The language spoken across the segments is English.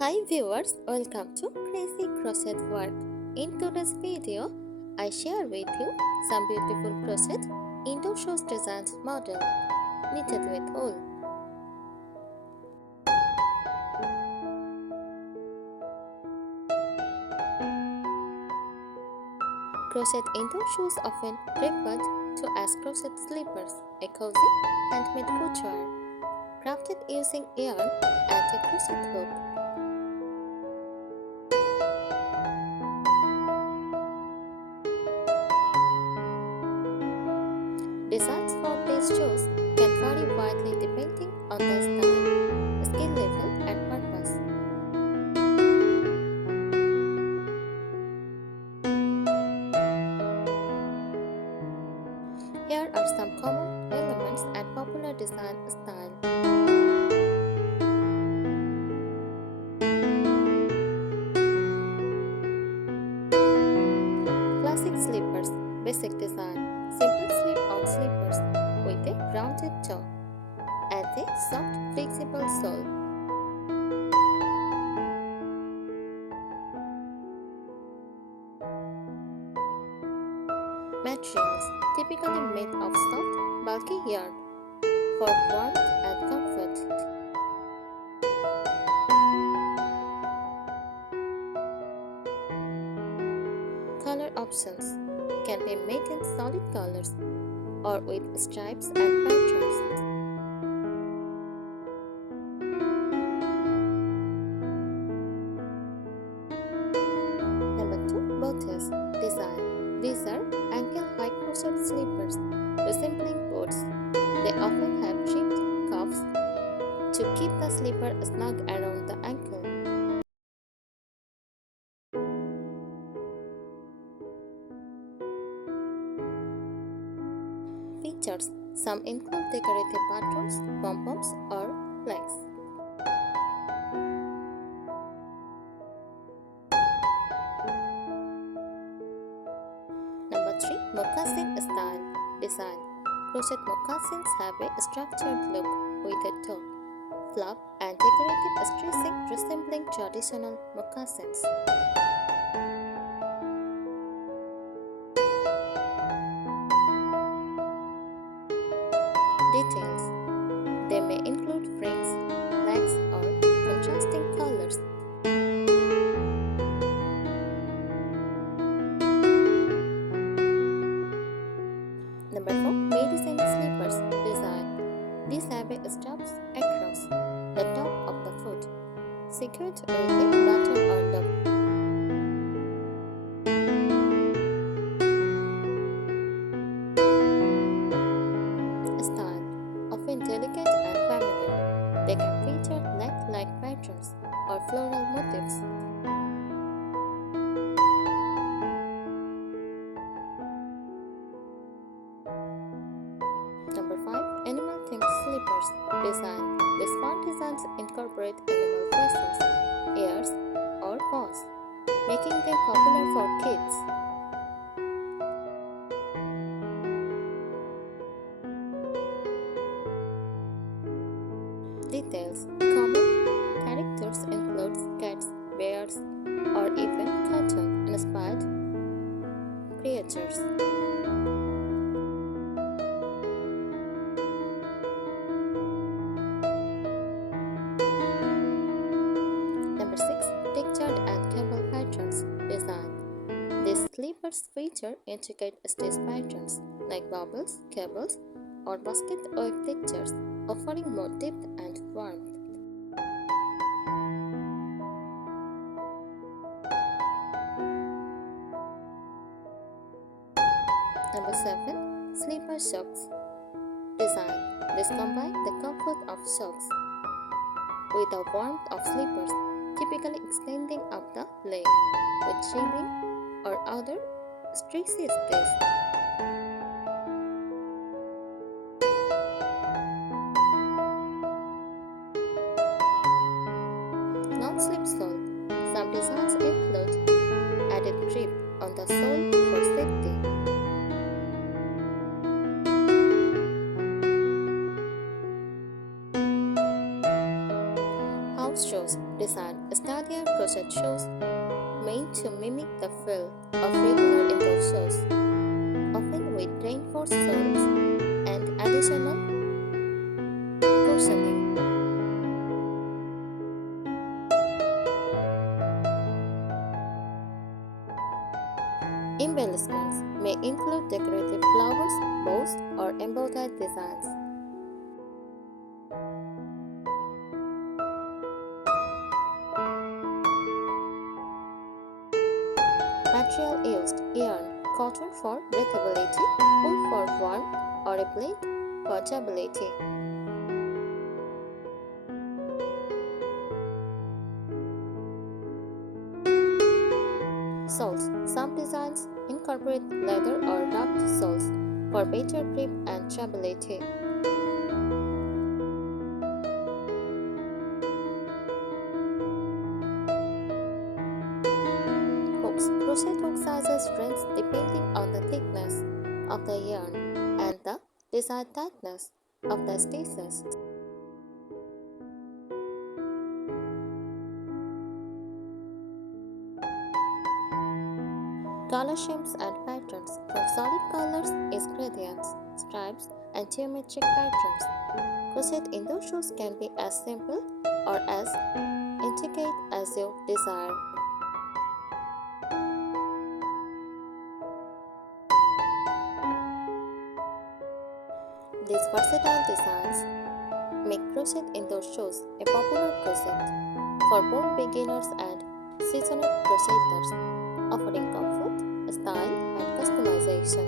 Hi viewers, welcome to Crazy Crochet Work. In today's video, I share with you some beautiful crochet indoor shoes designs model knitted with wool. Crochet indoor shoes often referred to as crochet slippers, a cozy handmade footwear crafted using yarn and a crochet hook. Designs for these shoes can vary widely depending on the style, skill level, and purpose. Here are some common elements and popular design styles. Classic slippers, basic design, simple slip-on slippers with a rounded toe and a soft, flexible sole. Materials, typically made of soft, bulky yarn for warmth and comfort. Color options can be made in solid colors or with stripes and patterns. Number 2. Boots design. These are ankle-high crochet slippers resembling boots. They often have trimmed cuffs to keep the slipper snug around the ankle. Features. Some include decorative buttons, pom-poms, or flags. Number 3. Moccasin style design. Crochet moccasins have a structured look with a toe, flap, and decorative stitching resembling traditional moccasins. Details. They may include fringe, flags, or contrasting colors. Number 4. Medicine slippers design. These have a straps across the top of the foot, secured with a button or loop. Style. Often delicate and feminine, they can feature net-like patterns or floral motifs. Number 5. Animal-themed slippers design. These fun designs incorporate animal faces, ears, or paws, making them popular for kids. Details. Common characters include cats, bears, or even cartoon-inspired creatures. Number 6. Textured and cable patterns design. These slippers feature intricate stitch patterns like bubbles, cables, or basket weave textures, offering more depth and warmth. Number 7. Slipper socks design. These combine the comfort of socks with the warmth of slippers, typically extending up the leg with trimming or other stretchy stitches. Non-slip sole. Some designs include added grip on the sole for safety. shoes design sturdier crochet shoes meant to mimic the feel of regular indoor shoes, often with reinforced soles and additional cushioning. Embellishments may include decorative flowers, bows, or embroidered designs. Material used: yarn, cotton for breathability, wool for warmth, or a blend for durability. Soles: some designs incorporate leather or rubbed soles for better grip and durability. Hooks: crochet hook sizes range depending on the thickness of the yarn and the desired tightness of the stitches. Color schemes and patterns: from solid colors is gradients, stripes, and geometric patterns. Crochet indoor shoes can be as simple or as intricate as you desire. These versatile designs make crochet indoor shoes a popular project for both beginners and seasoned crocheters, offering comfort, style, and customization.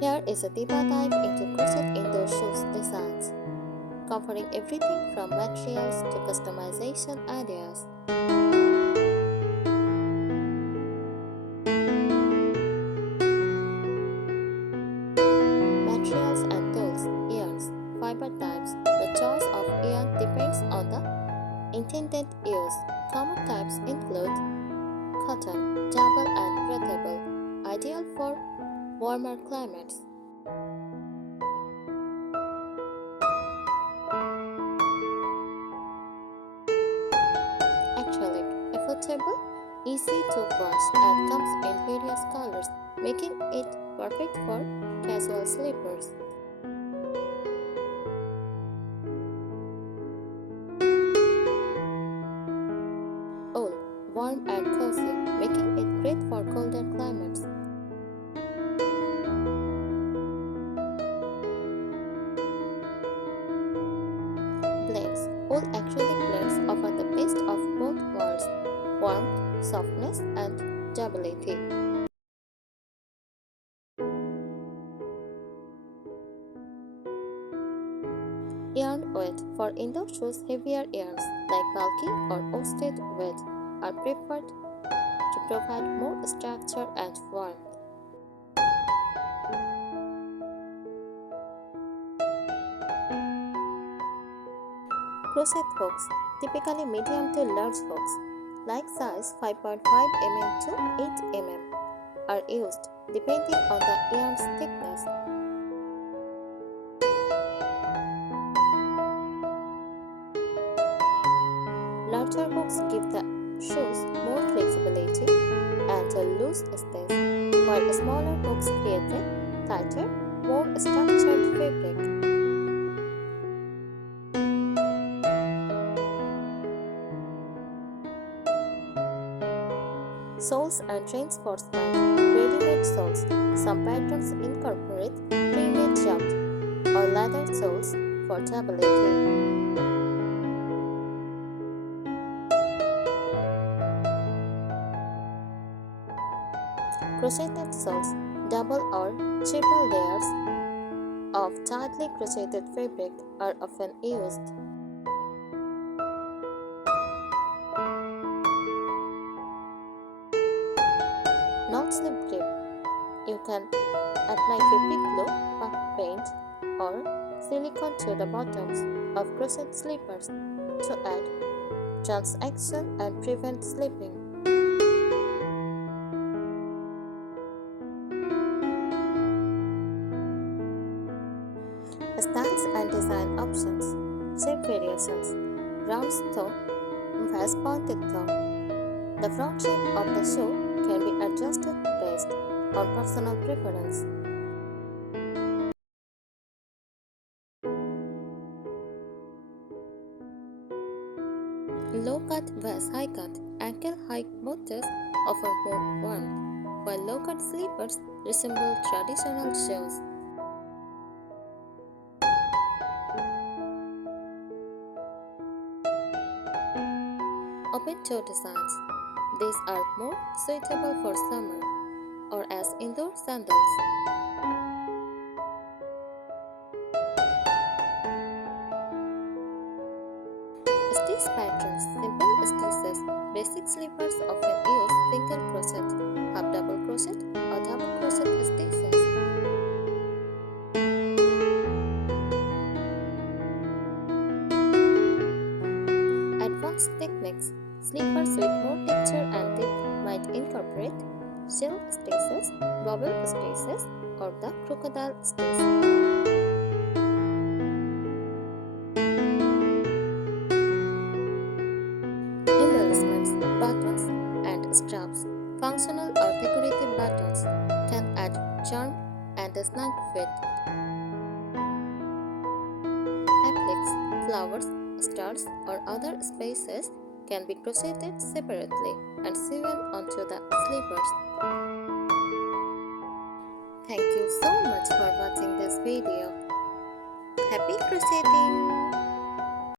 Here is a deeper dive into crochet indoor shoes designs, covering everything from materials to customization ideas. Materials and tools: yarns, fiber types. The choice of yarn depends on the intended use. Common types include cotton, double, and breathable, ideal for warmer climates. Acrylic, affordable, easy to wash, and comes in various colors, making it perfect for casual sleepers. Wool, warm and cozy, making it great for colder climates. Blends, wool acrylic blends offer the best of both worlds: warmth, softness, and durability. Yarn weight: for indoor shoes, heavier yarns like bulky or worsted weight are preferred to provide more structure and warmth. Crochet hooks, typically medium to large hooks, like size 5.5 mm to 8 mm, are used depending on the yarn's thickness. Larger hooks give the shoes more flexibility and a loose stitch, while smaller hooks create a tighter, more structured fabric. Soles and reinforcement: ready-made soles. Some patterns incorporate pre-made chopped or leather soles for durability. Crocheted soles: double or triple layers of tightly crocheted fabric are often used. Non-slip grip: you can apply fabric glue, puff paint, or silicone to the bottoms of crochet slippers to add transaction and prevent slipping. and design options, shape variations, round toe, vase pointed toe. The front shape of the shoe can be adjusted based on personal preference. Low cut vest high cut ankle high boots offer more warmth, while low cut slippers resemble traditional shoes. Open toe designs. These are more suitable for summer or as indoor sandals. Stitch patterns. Simple stitches. Basic slippers often use single crochet, half double crochet, or double crochet stitches. Advanced techniques. Slippers with more texture and depth might incorporate shell stitches, bobble stitches, or the crocodile stitch. Embellishments, buttons, and straps. Functional or decorative buttons can add charm and a snug fit. Appliques, flowers, stars, or other spaces can be crocheted separately and sewn onto the slippers. Thank you so much for watching this video. Happy crocheting!